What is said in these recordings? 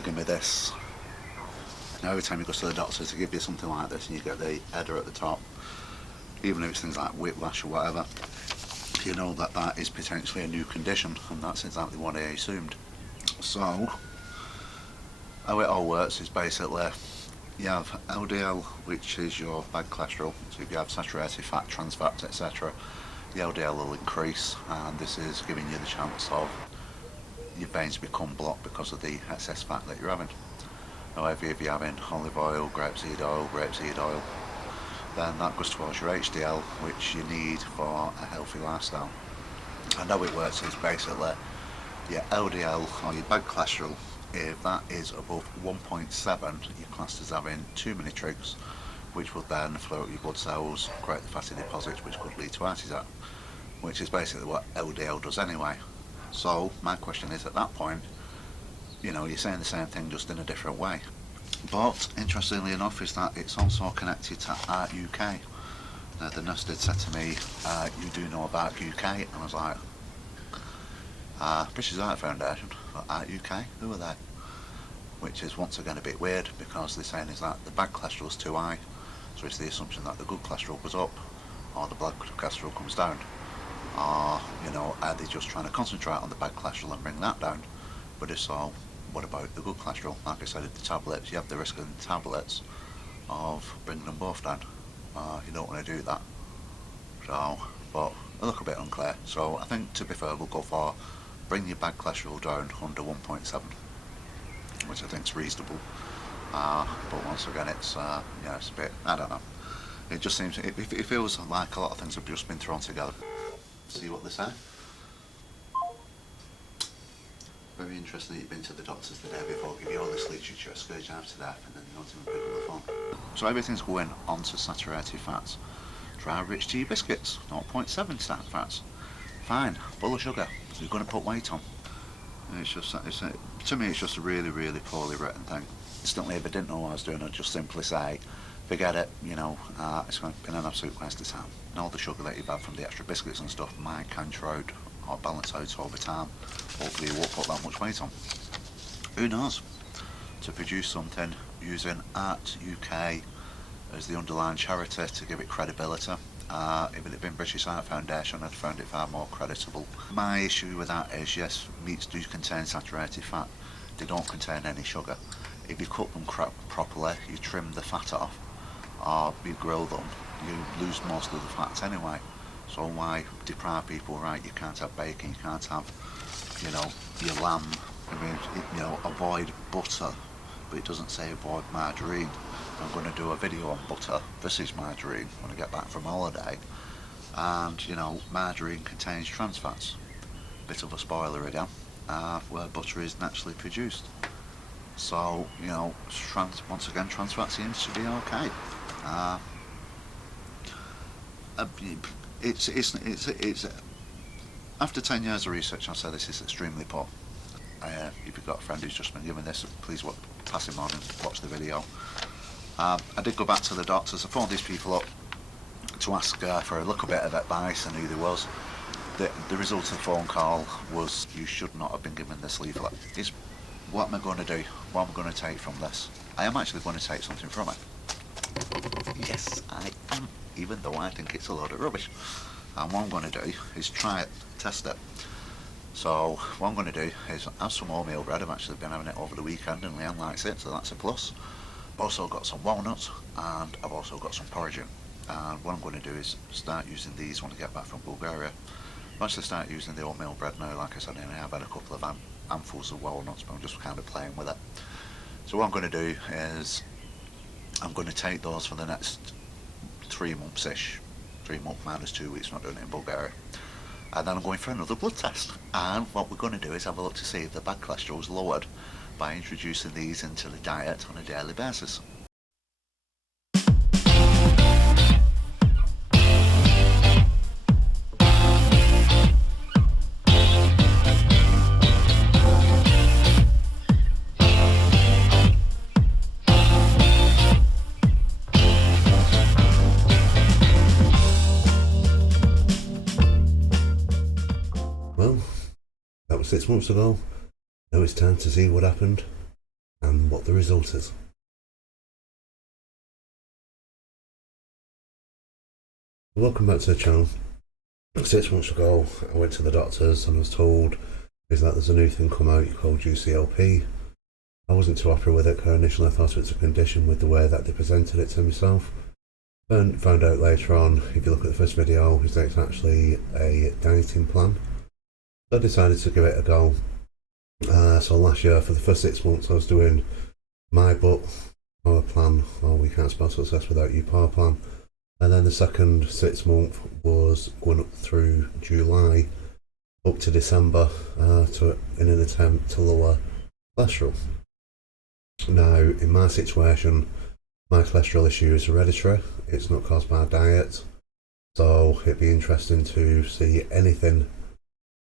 they give me this. Now every time you go to the doctor to give you something like this and you get the header at the top, even if it's things like whiplash or whatever, you know that that is potentially a new condition, and that's exactly what I assumed. So how it all works is basically you have LDL, which is your bad cholesterol. So if you have saturated fat, trans fats, etc., the LDL will increase, and this is giving you the chance of your veins become blocked because of the excess fat that you're having. However, if you're having olive oil, grapeseed oil, then that goes towards your HDL, which you need for a healthy lifestyle. And how it works is basically your LDL, or your bad cholesterol, if that is above 1.7, you're classed as having too many trigs, which will then flow out your blood cells, create the fatty deposits, which could lead to heart attack, which is basically what LDL does anyway. So my question is, at that point, you know, you're saying the same thing just in a different way. But interestingly enough is that it's also connected to Art UK. Now the nurse did say to me, you do know about UK? And I was like, British Art Foundation, but Art UK, who are they? Which is once again a bit weird, because they're saying is that the bad cholesterol is too high, so it's the assumption that the good cholesterol goes up, or the blood cholesterol comes down, or, you know, are they just trying to concentrate on the bad cholesterol and bring that down? But if so, what about the good cholesterol? Like I said, the tablets, you have the risk of the tablets of bringing them both down. You don't want to do that. So, but they look a bit unclear. So I think, to be fair, we'll go for bring your bad cholesterol down under 1.7, which I think is reasonable. But once again, it's yeah, it's a bit, I don't know. It just seems, it feels like a lot of things have just been thrown together. See what they say. Very interesting that you've been to the doctors the day before, give you all this literature, scourge you to death, and then you don't even pick up the phone. So everything's going onto saturated fats. Dry rich tea biscuits, 0.7 sat fats. Fine, full of sugar, so you're going to put weight on. And it's just, to me, it's just a really, really poorly written thing. Instantly, if I didn't know what I was doing, I'd just simply say, forget it, you know, it's been an absolute waste of time. And all the sugar that you've had from the extra biscuits and stuff might cancer out or balance out over time. Hopefully you won't put that much weight on. Who knows? To produce something using Art UK as the underlying charity to give it credibility. If it had been British Art Foundation, I'd found it far more creditable. My issue with that is, yes, meats do contain saturated fat. They don't contain any sugar. If you cook them properly, you trim the fat off, or you grill them, you lose most of the fats anyway. So why deprive people, right, you can't have bacon, you can't have, you know, your lamb, I mean, you know, avoid butter, but it doesn't say avoid margarine. I'm going to do a video on butter versus margarine when I get back from holiday, and, you know, margarine contains trans fats. Bit of a spoiler again, where butter is naturally produced. So, you know, once again, trans fat seems to be okay. It's after 10 years of research, I'll say this is extremely poor. If you've got a friend who's just been given this, please pass him on and watch the video. I did go back to the doctors. I phoned these people up to ask for a little bit of advice and who they was. The result of the phone call was, you should not have been given this leaflet. Is what am I going to do? What am I going to take from this? I am actually going to take something from it. Yes, I am, even though I think it's a load of rubbish. And what I'm going to do is try it, test it. So what I'm going to do is have some wholemeal bread. I've actually been having it over the weekend and Leanne likes it, so that's a plus. I've also got some walnuts, and I've also got some porridge. And what I'm going to do is start using these when I get back from Bulgaria. I'll actually start using the wholemeal bread now. Like I said, I have had a couple of handfuls of walnuts, but I'm just kind of playing with it. So what I'm going to do is I'm going to take those for the next 3 months-ish. 3 months minus 2 weeks, not doing it in Bulgaria. And then I'm going for another blood test. And what we're going to do is have a look to see if the bad cholesterol is lowered by introducing these into the diet on a daily basis. Well, that was 6 months ago. Now it's time to see what happened and what the result is. Welcome back to the channel. 6 months ago I went to the doctors and was told is that there's a new thing come out called UCLP. I wasn't too happy with it because initially I thought it was a condition with the way that they presented it to myself. Then found out later on, if you look at the first video, is that it's actually a dieting plan. So I decided to give it a go. So last year for the first 6 months I was doing my book, power plan, or we can't spell success without you power plan. And then the second 6 month was going up through July up to December in an attempt to lower cholesterol. Now in my situation, my cholesterol issue is hereditary, it's not caused by diet, so it'd be interesting to see anything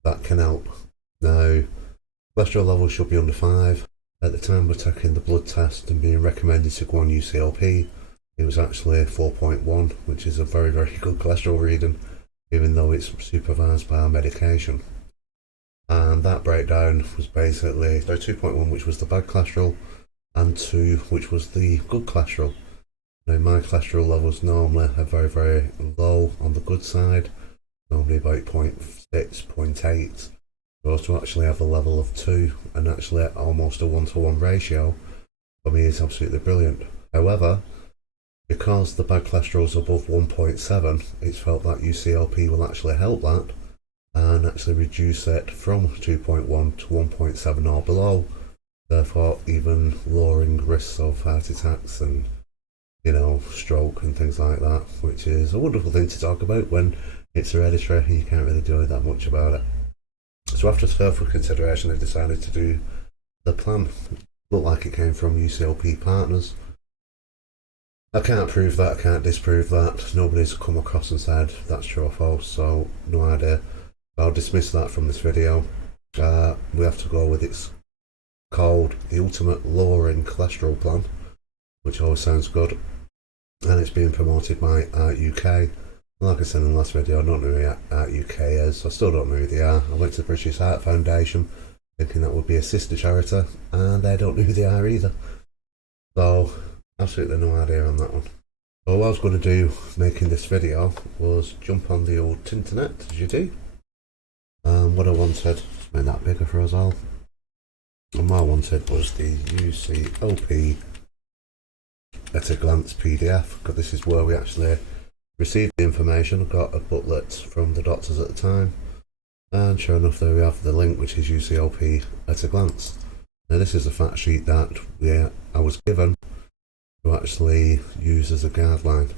that can help. Now cholesterol levels should be under 5. At the time we're taking the blood test and being recommended to go on UCLP, it was actually 4.1, which is a very, very good cholesterol reading, even though it's supervised by our medication. And that breakdown was basically 2.1, which was the bad cholesterol, and 2, which was the good cholesterol. Now my cholesterol levels normally are very, very low on the good side, normally about 0.6, 0.8. So to actually have a level of 2 and actually almost a 1-to-1 ratio, for me is absolutely brilliant. However, because the bad cholesterol is above 1.7, it's felt that UCLP will actually help that and actually reduce it from 2.1 to 1.7 or below, therefore even lowering risks of heart attacks and, you know, stroke and things like that, which is a wonderful thing to talk about when it's hereditary and you can't really do that much about it. So after careful consideration, I decided to do the plan. Looked like it came from UCLP partners. I can't prove that, I can't disprove that. Nobody's come across and said that's true or false, so no idea. I'll dismiss that from this video. We have to go with it's called the Ultimate Lowering Cholesterol Plan, which always sounds good. And it's being promoted by Art UK. Like I said in the last video, I don't know who Art UK is, I still don't know who they are. I went to the British Heart Foundation thinking that would be a sister charity, and they don't know who they are either. So absolutely no idea on that one. So what I was going to do making this video was jump on the old internet, as you do. What I wanted, make that bigger for us all. And what I wanted was the UCLP at a glance PDF, because this is where we actually received the information. I got a booklet from the doctors at the time, and sure enough there we have the link, which is UCLP at a glance. Now this is a fact sheet that I was given to actually use as a guideline,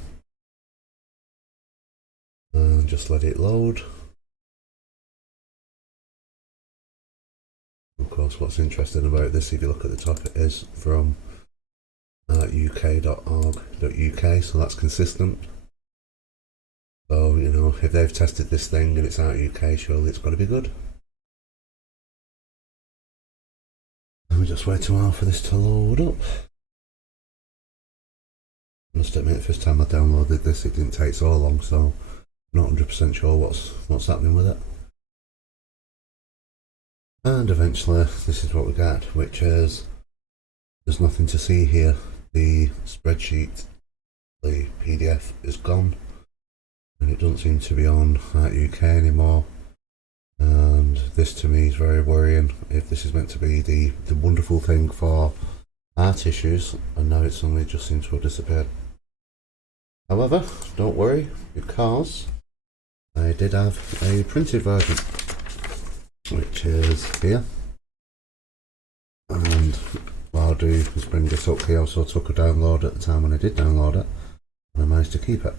and just let it load. Of course, what's interesting about this, if you look at the top, it is from uk.org.uk, so that's consistent. So, you know, if they've tested this thing and it's out UK, surely it's got to be good. And we just wait a while for this to load up. I must admit, the first time I downloaded this, it didn't take so long, so I'm not 100% sure what's happening with it. And eventually, this is what we get, which is, there's nothing to see here. The spreadsheet, the PDF is gone, and it doesn't seem to be on at UK anymore. And this to me is very worrying, if this is meant to be the wonderful thing for heart issues, and now it suddenly just seems to have disappeared. However, don't worry, because I did have a printed version, which is here. And what I'll do is bring this up here. Also took a download at the time when I did download it, and I managed to keep it.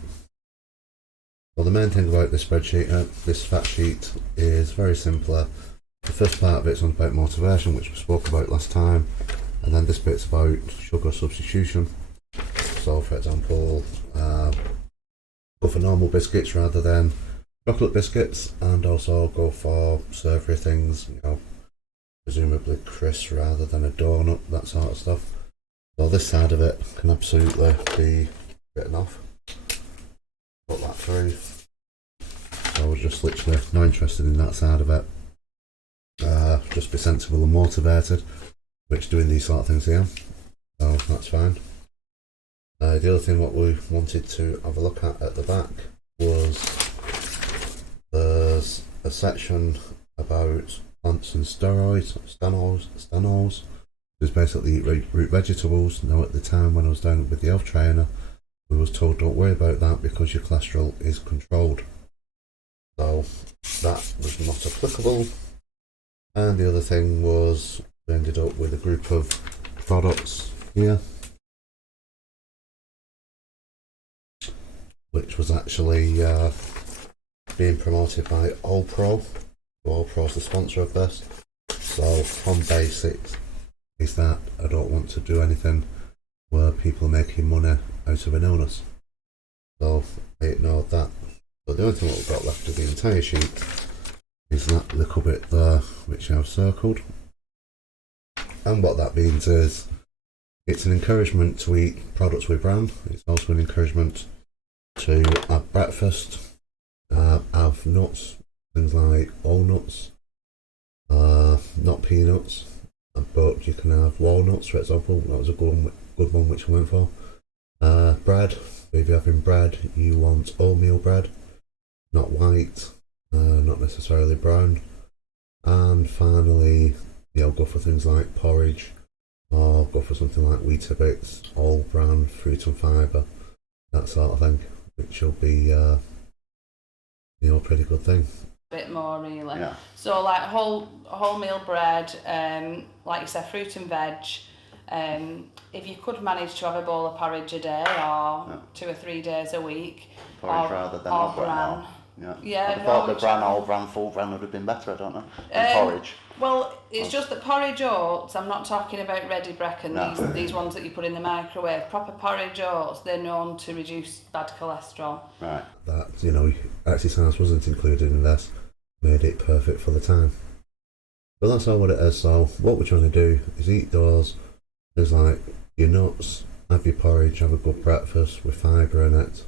Well, the main thing about this spreadsheet, this fact sheet, is very simpler. The first part of it's on about motivation, which we spoke about last time, and then this bit's about sugar substitution. So for example, go for normal biscuits rather than chocolate biscuits, and also go for savoury things, you know, presumably crisps rather than a donut, that sort of stuff. So this side of it can absolutely be written off. Put that through. So I was just literally not interested in that side of it. Just be sensible and motivated. which doing these sort of things here, so that's fine. The other thing what we wanted to have a look at the back was there's a section about plants and stanols. It's basically root vegetables. Now at the time when I was down with the health trainer, we was told don't worry about that because your cholesterol is controlled. So that was not applicable. And the other thing was we ended up with a group of products here, which was actually being promoted by Allpro. Allpro is the sponsor of this. So from basics is that I don't want to do anything where people are making money out of an illness. So I ignored that. But the only thing that we've got left of the entire sheet is that little bit there which I've circled. And what that means is it's an encouragement to eat products with bran. It's also an encouragement to have breakfast, have nuts, things like walnuts, not peanuts, but you can have walnuts, for example. That was a good one which I went for. Bread, if you're having bread, you want wholemeal bread, not white, not necessarily brown. And finally, go for things like porridge, or go for something like Weetabix, all bran, fruit and fibre, that sort of thing, which will be a pretty good thing. Bit more really. Yeah. So like wholemeal bread, like you said, fruit and veg. If you could manage to have a bowl of porridge a day, or 2 or 3 days a week, Porridge rather than or bran. Yeah, I thought the bran, all bran, full bran would have been better, I don't know. Porridge. Well, it's just that porridge oats, I'm not talking about ready Brecon, No. these ones that you put in the microwave. Proper porridge oats, they're known to reduce bad cholesterol. Right. That, exercise wasn't included in this, made it perfect for the time. But that's all what it is. So what we're trying to do is eat those. There's like your nuts, have your porridge, have a good breakfast with fibre in it,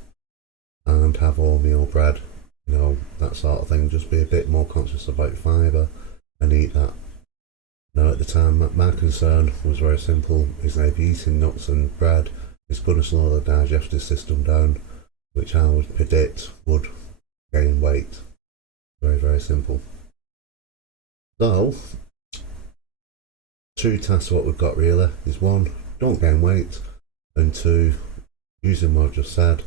and have wholemeal bread, that sort of thing. Just be a bit more conscious about fibre and eat that. Now at the time, my concern was very simple, is that if you're eating nuts and bread, it's going to slow the digestive system down, which I would predict would gain weight. Very, very simple. So, 2 tasks what we've got really is 1, don't gain weight, and 2, using what I've just said,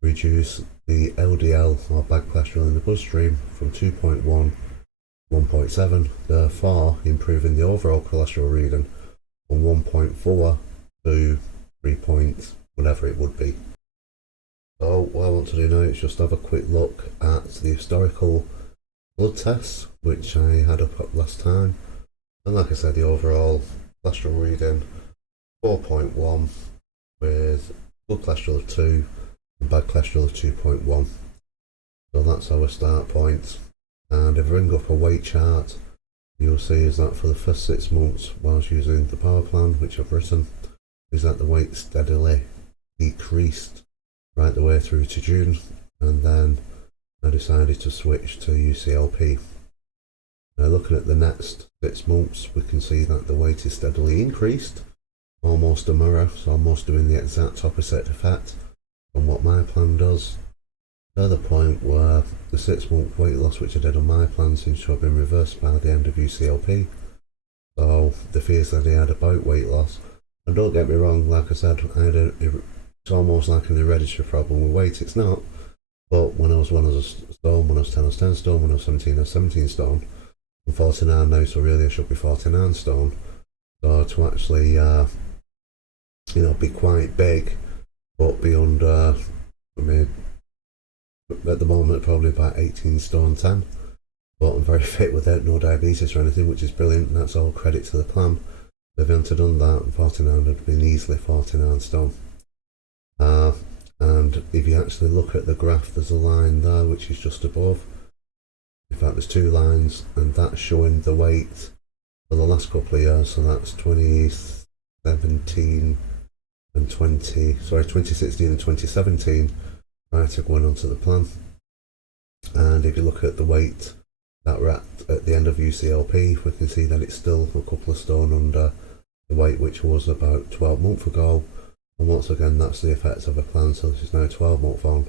reduce the LDL or bad cholesterol in the bloodstream from 2.1 to 1.7, therefore improving the overall cholesterol reading from 1.4 to 3 whatever it would be. So what I want to do now is just have a quick look at the historical blood tests which I had up last time, and like I said, the overall cholesterol reading 4.1 with good cholesterol of 2 and bad cholesterol of 2.1. So that's our start point. And if I bring up a weight chart, you'll see is that for the first 6 months whilst using the power plan which I've written, is that the weight steadily decreased right the way through to June, and then I decided to switch to UCLP. Now looking at the next 6 months, we can see that the weight is steadily increased, almost a mirror, so almost doing the exact opposite effect from what my plan does. To the point where the 6 month weight loss which I did on my plan seems to have been reversed by the end of UCLP. So the fears that I had about weight loss, and don't get me wrong, like I said, it's almost like an hereditary problem with weight. It's not, but when I was 1 I was a stone, when I was 10 I was 10 stone, when I was 17 I was 17 stone. I'm 49 now, so really I should be 49 stone. So to actually be quite big but be under, at the moment probably about 18 stone 10, but I'm very fit without no diabetes or anything, which is brilliant, and that's all credit to the plan. If I hadn't done that, 49 would have been easily 49 stone. And if you actually look at the graph, there's a line there which is just above. In fact, there's 2 lines, and that's showing the weight for the last couple of years, so that's 2016 and 2017 prior to going onto the plan. And if you look at the weight that we're at the end of UCLP, we can see that it's still a couple of stone under the weight which was about 12 months ago, and once again that's the effect of a plan. So this is now 12 months on,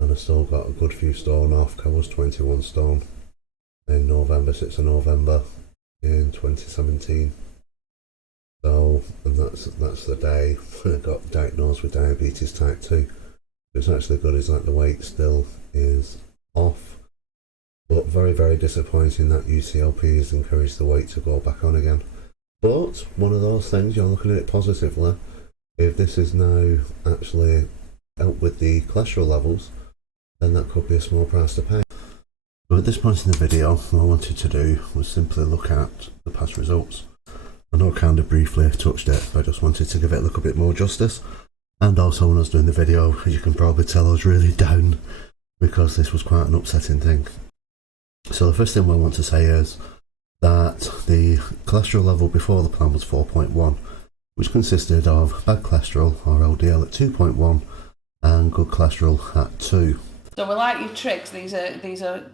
and I've still got a good few stone off. I was 21 stone in November, 6th of November in 2017. So, and that's the day I got diagnosed with diabetes type 2. It's actually good is that the weight still is off, but very, very disappointing that UCLP has encouraged the weight to go back on again. But one of those things, you're looking at it positively. If this is now actually help with the cholesterol levels, then that could be a small price to pay. So at this point in the video, what I wanted to do was simply look at the past results. I know I kind of briefly touched it, but I just wanted to give it a little bit more justice. And also when I was doing the video, as you can probably tell, I was really down because this was quite an upsetting thing. So the first thing I want to say is that the cholesterol level before the plan was 4.1, which consisted of bad cholesterol, or LDL, at 2.1 and good cholesterol at 2. So we like your tricks. These are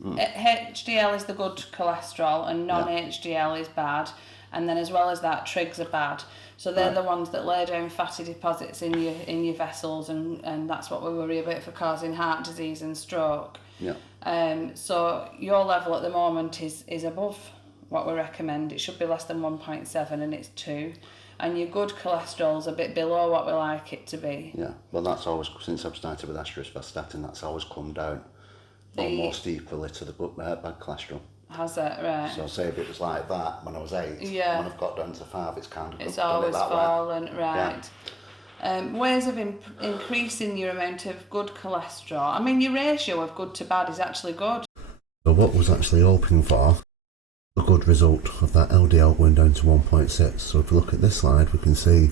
HDL is the good cholesterol and non-HDL is bad, and then as well as that, trigs are bad. So they're the ones that lay down fatty deposits in your vessels, and that's what we worry about for causing heart disease and stroke. Yeah. So your level at the moment is above what we recommend. It should be less than 1.7 and it's 2. And your good cholesterol's a bit below what we like it to be. Yeah, well that's always, since I've started with atorvastatin, that's always come down almost equally to the bad cholesterol. Has it? Right. So say if it was like that when I was 8, when I've got down to 5, it's kind of it's done always it that fallen, way. right. Yeah. Ways of increasing your amount of good cholesterol. I mean, your ratio of good to bad is actually good. So what was actually hoping for a good result of that LDL going down to 1.6. So if we look at this slide, we can see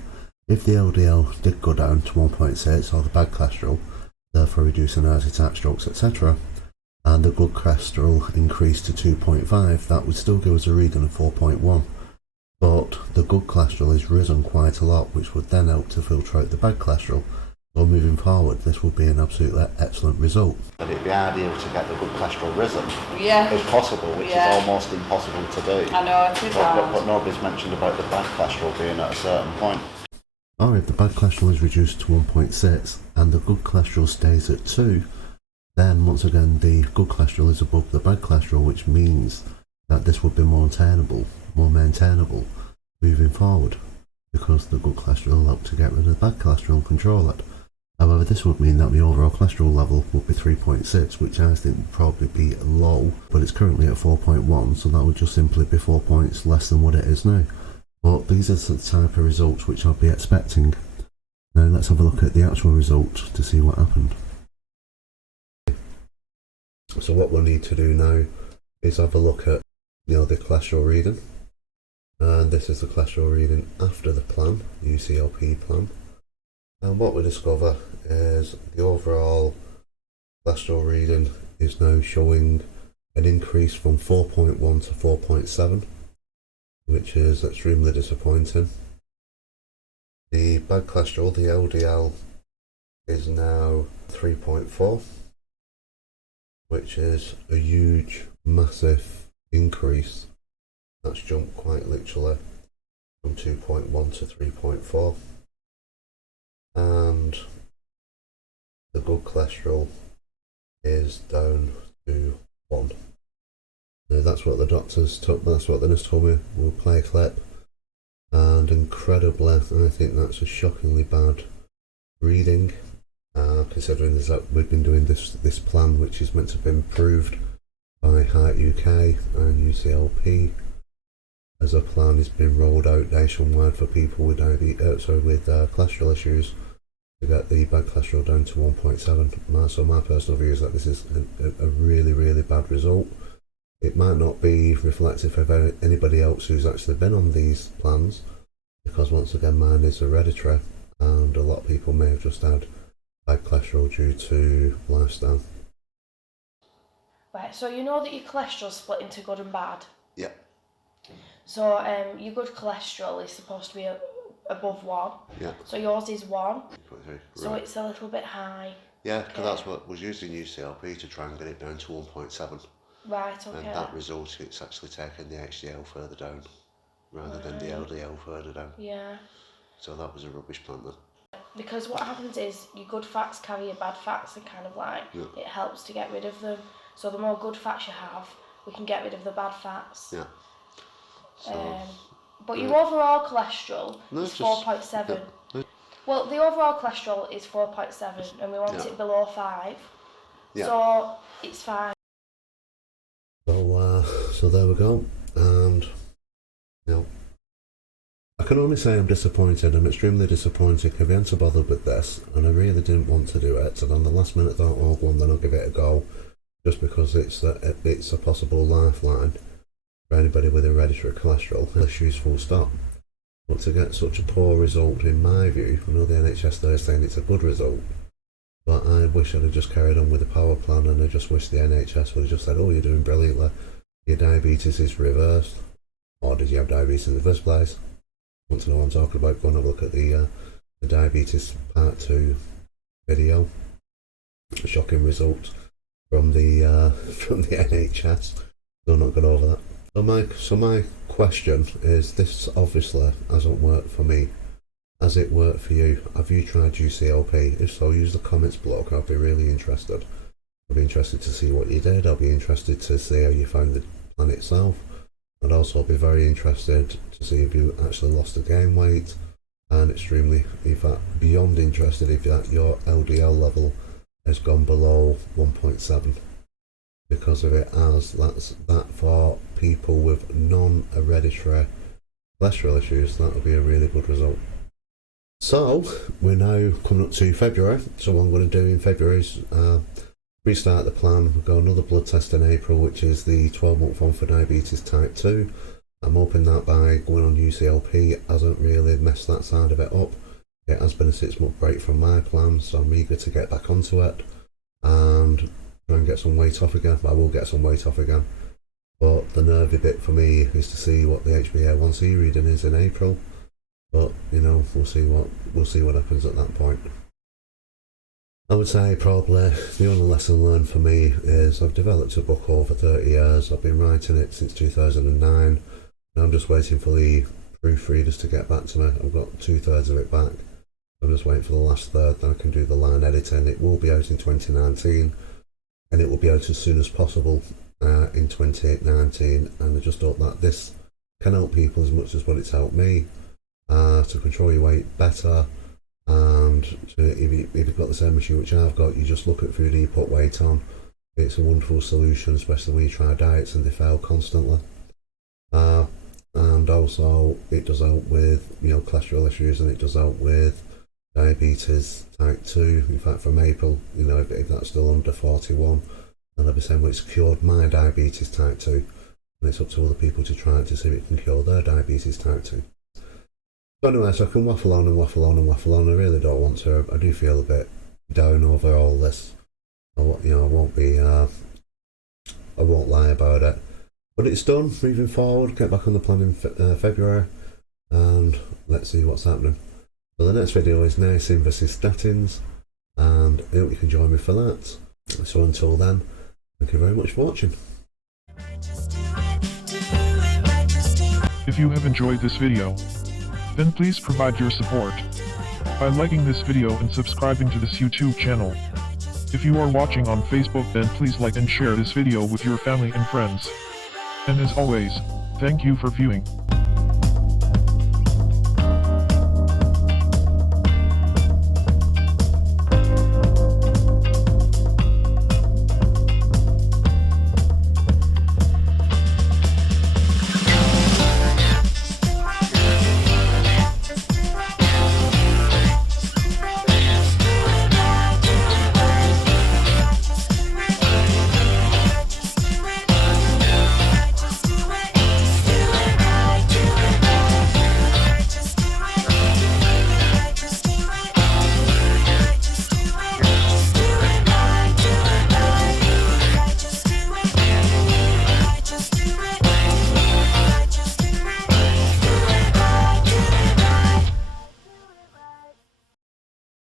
if the LDL did go down to 1.6, or the bad cholesterol, therefore reducing heart attack, strokes, etc., and the good cholesterol increased to 2.5, that would still give us a reading of 4.1. But the good cholesterol has risen quite a lot, which would then help to filter out the bad cholesterol. So moving forward, this would be an absolutely excellent result. But it'd be ideal to get the good cholesterol risen, Yeah. if possible, which is almost impossible to do. I know, it is hard. But nobody's mentioned about the bad cholesterol being at a certain point. Or if the bad cholesterol is reduced to 1.6 and the good cholesterol stays at 2, then once again the good cholesterol is above the bad cholesterol, which means that this would be more maintainable moving forward, because the good cholesterol will help to get rid of the bad cholesterol and control it. However, this would mean that the overall cholesterol level would be 3.6, which I think would probably be low, but it's currently at 4.1, so that would just simply be 4 points less than what it is now. But these are the type of results which I'll be expecting. Now let's have a look at the actual result to see what happened. So what we'll need to do now is have a look at the cholesterol reading, and this is the cholesterol reading after the plan, the UCLP plan. And what we discover is the overall cholesterol reading is now showing an increase from 4.1 to 4.7, which is extremely disappointing. The bad cholesterol, the LDL, is now 3.4, which is a huge, massive increase. That's jumped quite literally from 2.1 to 3.4. And the good cholesterol is down to 1. Now that's what the doctors took, that's what the nurse told me. We'll play a clip, and incredibly, I think that's a shockingly bad reading, considering that we've been doing this plan, which is meant to be improved by Heart UK and UCLP, as a plan has been rolled out nationwide for people with cholesterol issues, to get the bad cholesterol down to 1.7. So my personal view is that this is a really, really bad result. It might not be reflective of anybody else who's actually been on these plans, because once again mine is hereditary, and a lot of people may have just had bad cholesterol due to lifestyle. Right, so you know that your cholesterol's split into good and bad. Yeah. So your good cholesterol is supposed to be above 1. Yeah. So yours is 1. Right. So it's a little bit high. Yeah, because that's what was used in UCLP to try and get it down to 1.7. Right, okay. And that result, it's actually taken the HDL further down, rather than the LDL further down. Yeah. So that was a rubbish plan then. Because what happens is your good fats carry your bad fats and kind of like it helps to get rid of them. So the more good fats you have, we can get rid of the bad fats. Yeah. So, but your overall cholesterol is 4.7. Yeah. Well, the overall cholesterol is 4.7 and we want it below 5. Yeah. So it's fine. So there we go. And, you know, I can only say I'm disappointed. I'm extremely disappointed because I hadn't to bother with this and I really didn't want to do it. And on the last minute I thought, oh, go on, then I'll give it a go. Just because it's a possible lifeline for anybody with hereditary cholesterol issues, full stop. But to get such a poor result, in my view, I know the NHS there is saying it's a good result, but I wish I'd have just carried on with the power plan, and I just wish the NHS would have just said, oh, you're doing brilliantly, your diabetes is reversed, or did you have diabetes in the first place? Want to know what I'm talking about? Go and have a look at the diabetes part 2 video. Shocking results from the NHS. Still not got over that. So my question is, this obviously hasn't worked for me. Has it worked for you? Have you tried UCLP? If so, use the comments below. I'll be really interested. I'll be interested to see what you did. I'll be interested to see how you found the plan itself. I'd also be very interested to see if you actually lost or gained weight, and extremely, in fact, beyond interested if that your LDL level has gone below 1.7. Because of it, as that for people with non-hereditary cholesterol issues, that would be a really good result. So we're now coming up to February. So what I'm going to do in February is restart the plan. We've got another blood test in April, which is the 12-month one for diabetes type 2. I'm hoping that by going on UCLP hasn't really messed that side of it up. It has been a 6-month break from my plan, so I'm eager to get back onto it and try and get some weight off again. I will get some weight off again, but the nervy bit for me is to see what the HbA1c reading is in April. But you know, we'll see what happens at that point. I would say probably the only lesson learned for me is I've developed a book over 30 years. I've been writing it since 2009, and I'm just waiting for the proofreaders to get back to me. I've got 2/3 of it back. I'm just waiting for the last third, then I can do the line editing. It will be out in 2019. And it will be out as soon as possible in 2019, and I just hope that this can help people as much as what it's helped me to control your weight better. And if you've got the same issue which I've got, you just look at food you put weight on. It's a wonderful solution, especially when you try diets and they fail constantly. And also it does help with cholesterol issues, and it does help with diabetes type 2. In fact, from April, if that's still under 41, then I'll be saying, well, it's cured my diabetes type 2, and it's up to other people to try it to see if it can cure their diabetes type 2. So anyway, so I can waffle on and waffle on and waffle on. I really don't want to. I do feel a bit down over all this. I won't lie about it, but it's done. Moving forward, get back on the plan in February, and let's see what's happening. So the next video is niacin versus statins, and I hope you can join me for that. So until then, thank you very much for watching. If you have enjoyed this video, then please provide your support by liking this video and subscribing to this YouTube channel. If you are watching on Facebook, then please like and share this video with your family and friends. And as always, thank you for viewing.